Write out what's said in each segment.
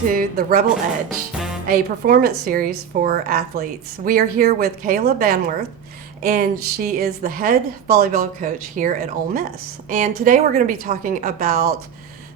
to The Rebel Edge, a performance series for athletes. We are here with Kayla Banwarth, and she is the head volleyball coach here at Ole Miss. And today we're going to be talking about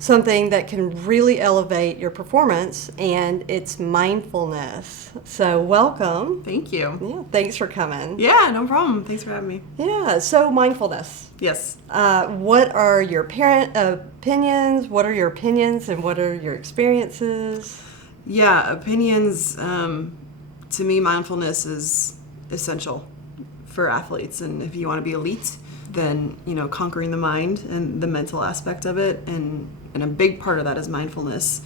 something that can really elevate your performance, and it's mindfulness. So welcome. Thank you. Yeah, thanks for coming. Yeah, no problem. Thanks for having me. Yeah, so mindfulness. Yes. What are your parent opinions? What are your opinions, and what are your experiences? Yeah, opinions. To me, mindfulness is essential for athletes, and if you want to be elite, then conquering the mind and the mental aspect of it, and a big part of that is mindfulness,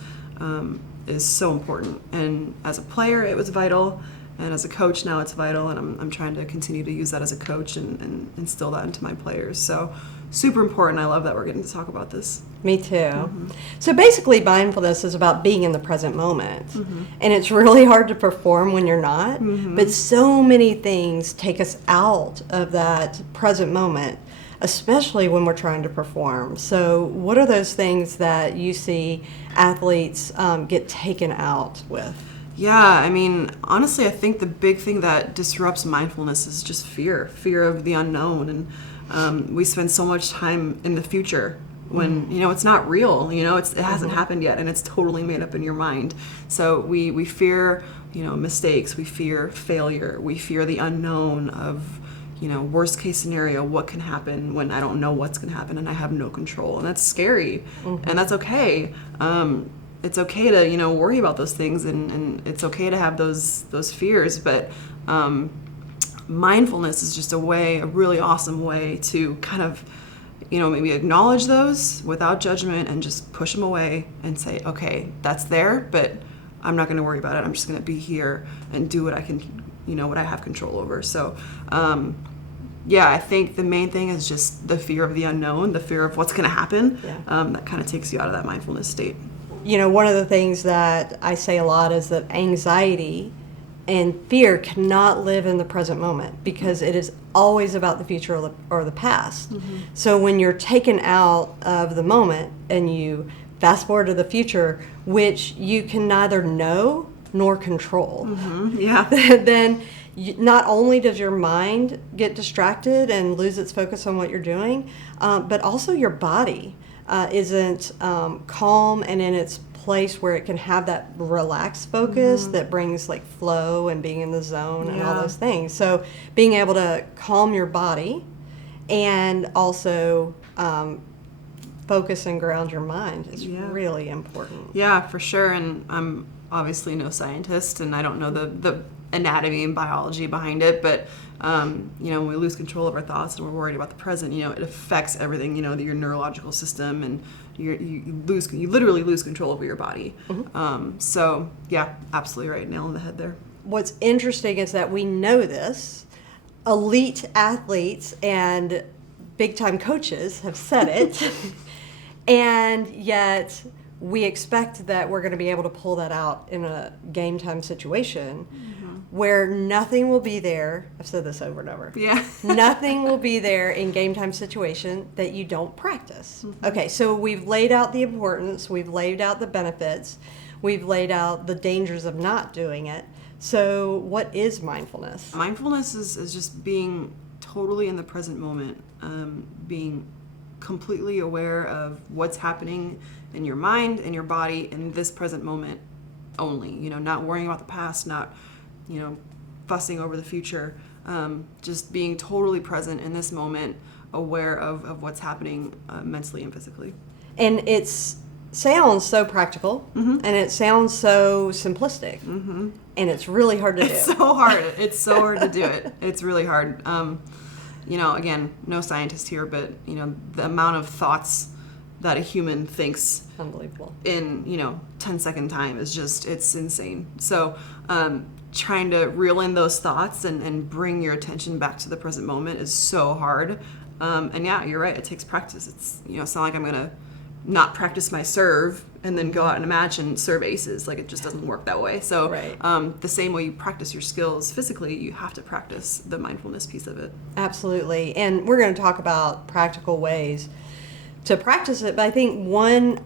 is so important. And as a player, it was vital, and as a coach now, it's vital. And I'm trying to continue to use that as a coach and instill that into my players. So super important. I love that we're getting to talk about this. Me too. Mm-hmm. So basically, mindfulness is about being in the present moment. Mm-hmm. And it's really hard to perform when you're not. Mm-hmm. But so many things take us out of that present moment, especially when we're trying to perform. So what are those things that you see athletes get taken out with? Yeah, I mean, honestly, I think the big thing that disrupts mindfulness is just fear of the unknown. And we spend so much time in the future when, it's not real, it hasn't happened yet, and it's totally made up in your mind. So we fear, mistakes, we fear failure, we fear the unknown of, worst case scenario, what can happen when I don't know what's going to happen and I have no control. And that's scary, and that's okay. It's okay to, worry about those things, and it's okay to have those fears, but mindfulness is just a really awesome way to kind of, maybe acknowledge those without judgment and just push them away and say, okay, that's there, but I'm not going to worry about it. I'm just going to be here and do what I can, what I have control over. So, I think the main thing is just the fear of the unknown, the fear of what's going to happen. Yeah. That kind of takes you out of that mindfulness state. One of the things that I say a lot is that anxiety and fear cannot live in the present moment because it is always about the future or the past. Mm-hmm. So when you're taken out of the moment and you fast forward to the future, which you can neither know nor control, then not only does your mind get distracted and lose its focus on what you're doing, but also your body isn't calm and in its place where it can have that relaxed focus that brings like flow and being in the zone and all those things. So being able to calm your body and also focus and ground your mind is really important. Yeah, for sure. And I'm obviously no scientist, and I don't know the anatomy and biology behind it, but when we lose control of our thoughts and we're worried about the present, it affects everything, your neurological system, and you literally lose control over your body. Mm-hmm. So yeah, absolutely right, nail on the head there. What's interesting is that we know this. Elite athletes and big time coaches have said it, and yet we expect that we're going to be able to pull that out in a game time situation where nothing will be there. I've said this over and over. Yeah. Nothing will be there in game time situation that you don't practice. Mm-hmm. Okay, so we've laid out the importance, we've laid out the benefits, we've laid out the dangers of not doing it. So what is mindfulness? Mindfulness is just being totally in the present moment, being completely aware of what's happening in your mind and your body in this present moment only, not worrying about the past, not fussing over the future, just being totally present in this moment, aware of what's happening mentally and physically. And it sounds so practical, and it sounds so simplistic, and it's really hard to do. It's so hard. It's so hard to do it. It's really hard. Again, no scientist here, but, the amount of thoughts that a human thinks unbelievable in 10-second time is it's insane. So trying to reel in those thoughts and bring your attention back to the present moment is so hard. And yeah, you're right, it takes practice. It's not like I'm gonna not practice my serve and then go out in a match and serve aces. Like, it just doesn't work that way. So the same way you practice your skills physically, you have to practice the mindfulness piece of it. Absolutely. And we're going to talk about practical ways to practice it. But I think one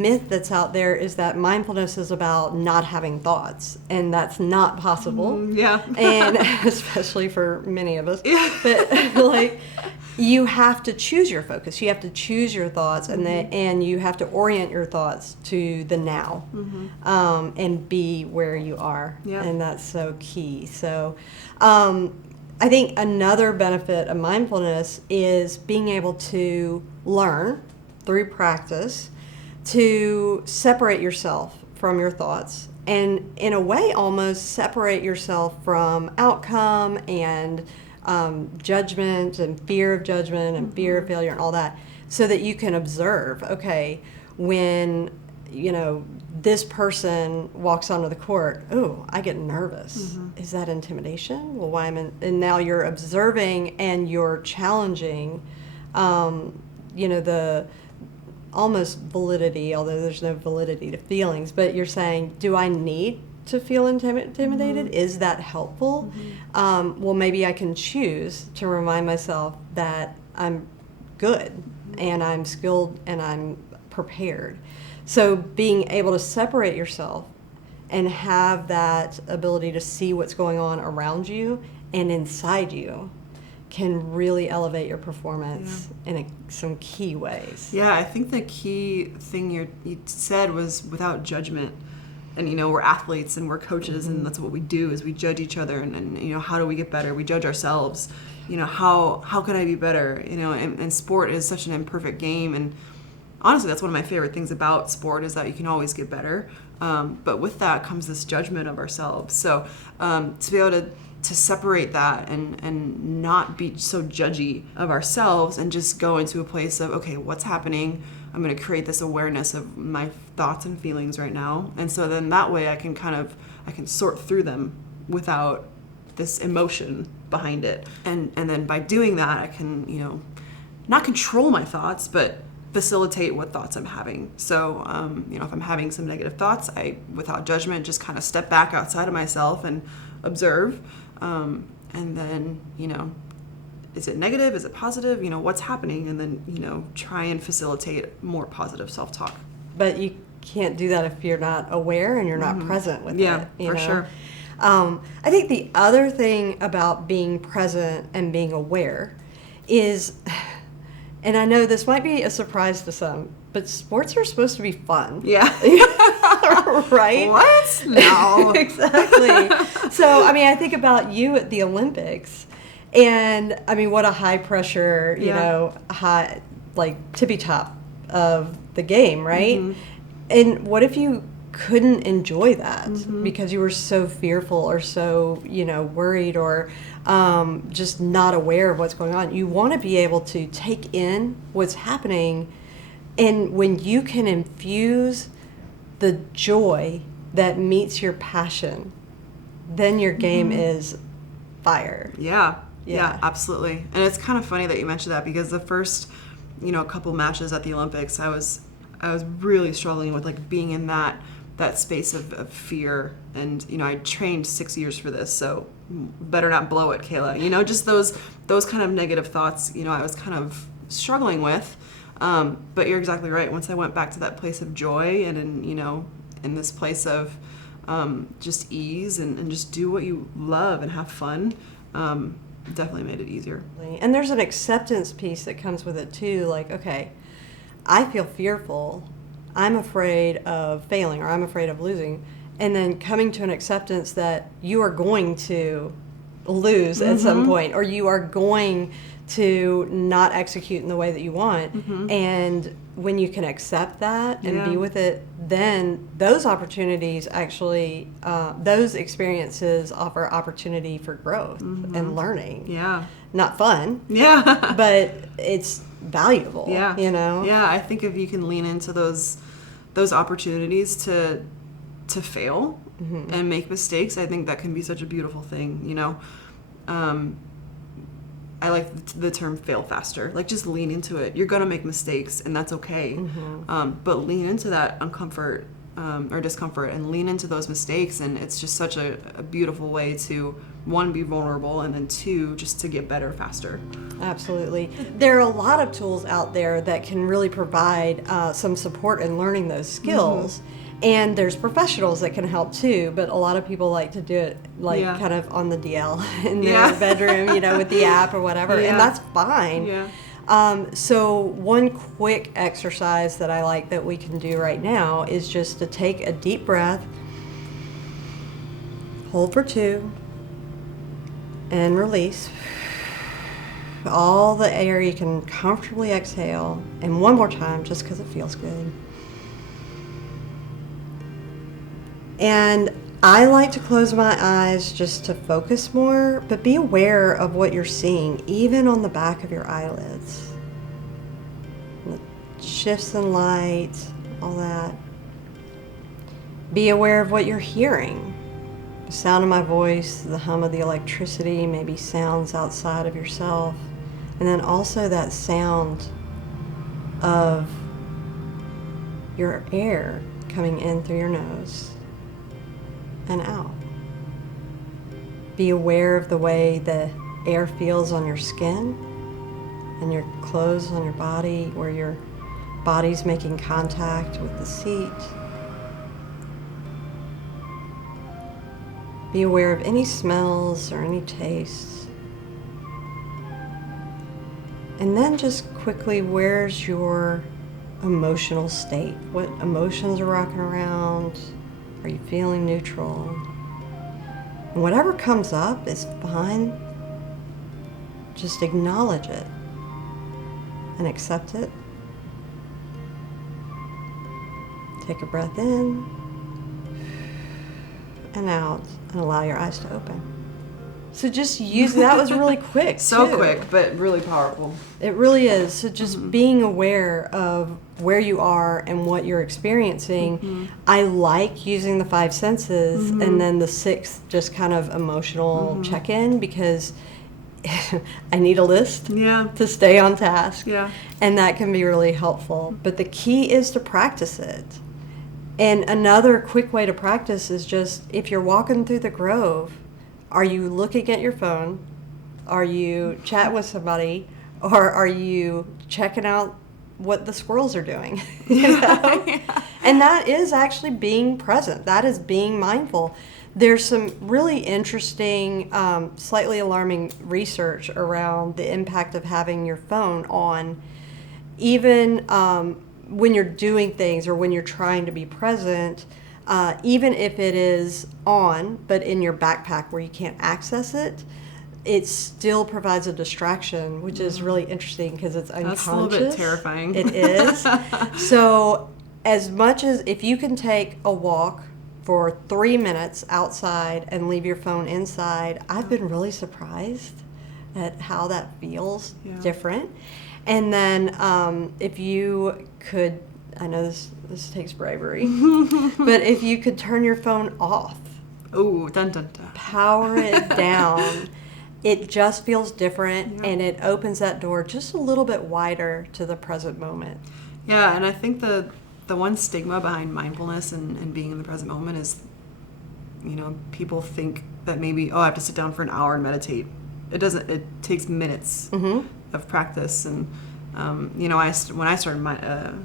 myth that's out there is that mindfulness is about not having thoughts, and that's not possible. Yeah. And especially for many of us. Yeah. But like, you have to choose your focus. You have to choose your thoughts, and you have to orient your thoughts to the now, and be where you are. Yeah. And that's so key. So I think another benefit of mindfulness is being able to learn through practice to separate yourself from your thoughts, and in a way almost separate yourself from outcome and judgment and fear of judgment and fear of failure and all that, so that you can observe, okay, when this person walks onto the court, oh, I get nervous. Is that intimidation? Well, why am I? And now you're observing and you're challenging, the almost validity, although there's no validity to feelings, but you're saying, do I need to feel intimidated? Is that helpful? Well, maybe I can choose to remind myself that I'm good and I'm skilled and I'm prepared. So being able to separate yourself and have that ability to see what's going on around you and inside you can really elevate your performance in some key ways. Yeah, I think the key thing you said was without judgment. And, we're athletes and we're coaches, and that's what we do is we judge each other. And how do we get better? We judge ourselves. How can I be better? And sport is such an imperfect game. And honestly, that's one of my favorite things about sport is that you can always get better. But with that comes this judgment of ourselves. So to be able to separate that and not be so judgy of ourselves and just go into a place of, okay, what's happening? I'm going to create this awareness of my thoughts and feelings right now. And so then that way I can sort through them without this emotion behind it. And then by doing that, I can, not control my thoughts, but facilitate what thoughts I'm having. So, if I'm having some negative thoughts, I, without judgment, just kind of step back outside of myself and observe. And then, is it negative? Is it positive? What's happening? And then, try and facilitate more positive self-talk. But you can't do that if you're not aware and you're not present with it. Yeah, for sure. I think the other thing about being present and being aware is, and I know this might be a surprise to some, but sports are supposed to be fun. Yeah. Right? What? No. Exactly. So, I think about you at the Olympics, and what a high pressure, high, like tippy top of the game, right? And what if you couldn't enjoy that because you were so fearful or so, worried or just not aware of what's going on? You want to be able to take in what's happening, and when you can infuse the joy that meets your passion, then your game is fire. Yeah, absolutely. And it's kind of funny that you mentioned that, because the first, couple matches at the Olympics, I was really struggling with like being in that space of fear. And, I trained 6 years for this, so better not blow it, Kayla. Just those kind of negative thoughts, I was kind of struggling with. But you're exactly right. Once I went back to that place of joy and in this place of just ease and just do what you love and have fun, definitely made it easier. And there's an acceptance piece that comes with it too. Like, okay, I feel fearful. I'm afraid of failing, or I'm afraid of losing. And then coming to an acceptance that you are going to lose at some point, or you are going to not execute in the way that you want. And when you can accept that and be with it, then those opportunities actually, those experiences offer opportunity for growth and learning. Yeah. Not fun. Yeah. But it's valuable. Yeah. Yeah, I think if you can lean into those opportunities to fail and make mistakes, I think that can be such a beautiful thing. I like the term fail faster. Like, just lean into it. You're going to make mistakes, and that's okay. But lean into that uncomfort or discomfort and lean into those mistakes. And it's just such a beautiful way to one, be vulnerable, and then two, just to get better faster. Absolutely. There are a lot of tools out there that can really provide some support in learning those skills. And there's professionals that can help too, but a lot of people like to do it kind of on the DL in their bedroom, with the app or whatever, and that's fine. Yeah. So one quick exercise that I like that we can do right now is just to take a deep breath, hold for 2, and release all the air you can comfortably exhale, and one more time just because it feels good. And I like to close my eyes just to focus more, but be aware of what you're seeing, even on the back of your eyelids. The shifts in light, all that. Be aware of what you're hearing. The sound of my voice, the hum of the electricity, maybe sounds outside of yourself. And then also that sound of your air coming in through your nose and out. Be aware of the way the air feels on your skin and your clothes on your body, where your body's making contact with the seat. Be aware of any smells or any tastes. And then just quickly, where's your emotional state? What emotions are rocking around? Are you feeling neutral? And whatever comes up is fine. Just acknowledge it and accept it. Take a breath in and out and allow your eyes to open. So just use, that was really quick. So too. quick, but really powerful. It really is. So just being aware of where you are and what you're experiencing. I like using the 5 senses and then the 6th just kind of emotional check-in, because I need a list to stay on task. Yeah. And that can be really helpful. But the key is to practice it. And another quick way to practice is just, if you're walking through the grove, are you looking at your phone? Are you chatting with somebody? Or are you checking out what the squirrels are doing? You know? And that is actually being present. That is being mindful. There's some really interesting, slightly alarming research around the impact of having your phone on, even when you're doing things or when you're trying to be present. Even if it is on, but in your backpack where you can't access it, it still provides a distraction, which is really interesting because it's unconscious. That's a little bit terrifying. It is. So as much as, if you can take a walk for 3 minutes outside and leave your phone inside, I've been really surprised at how that feels different. And then if you could, I know this takes bravery, but if you could turn your phone off. Ooh, dun dun dun. Power it down. It just feels different, and it opens that door just a little bit wider to the present moment. Yeah, and I think the one stigma behind mindfulness and being in the present moment is, people think that maybe, I have to sit down for an hour and meditate. It doesn't. It takes minutes of practice. And when I started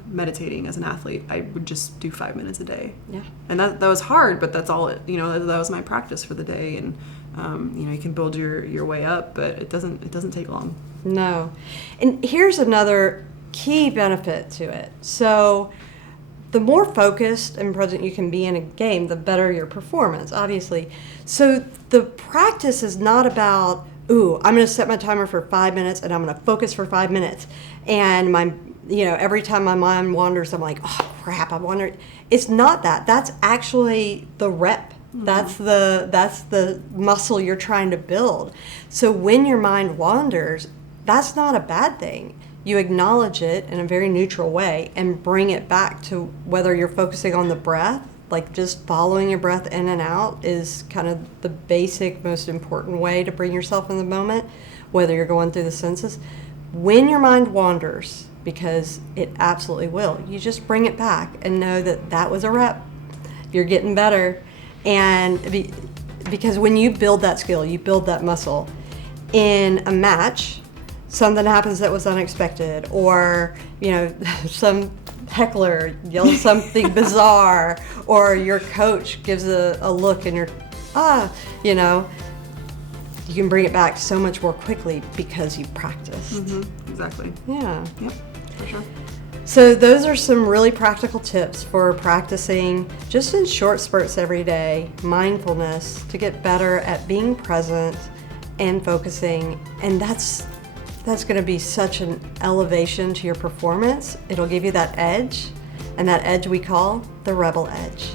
meditating as an athlete, I would just do 5 minutes a day. Yeah. And that was hard, but that's all that was my practice for the day. And you can build your way up, but it doesn't take long. No. And here's another key benefit to it. So the more focused and present you can be in a game, the better your performance, obviously. So the practice is not about, I'm going to set my timer for 5 minutes and I'm going to focus for 5 minutes. And every time my mind wanders, I'm like, oh crap, I wonder. It's not that. That's actually the rep. That's the muscle you're trying to build. So when your mind wanders, that's not a bad thing. You acknowledge it in a very neutral way and bring it back to, whether you're focusing on the breath, like just following your breath in and out is kind of the basic, most important way to bring yourself in the moment, whether you're going through the senses. When your mind wanders, because it absolutely will, you just bring it back and know that was a rep. You're getting better. And because when you build that skill, you build that muscle. In a match, something happens that was unexpected, or some heckler yells something bizarre, or your coach gives a look and you're you can bring it back so much more quickly because you practiced. Exactly. Yeah. Yep, for sure. So those are some really practical tips for practicing just in short spurts every day, mindfulness, to get better at being present and focusing. And that's going to be such an elevation to your performance. It'll give you that edge, and that edge we call the rebel edge.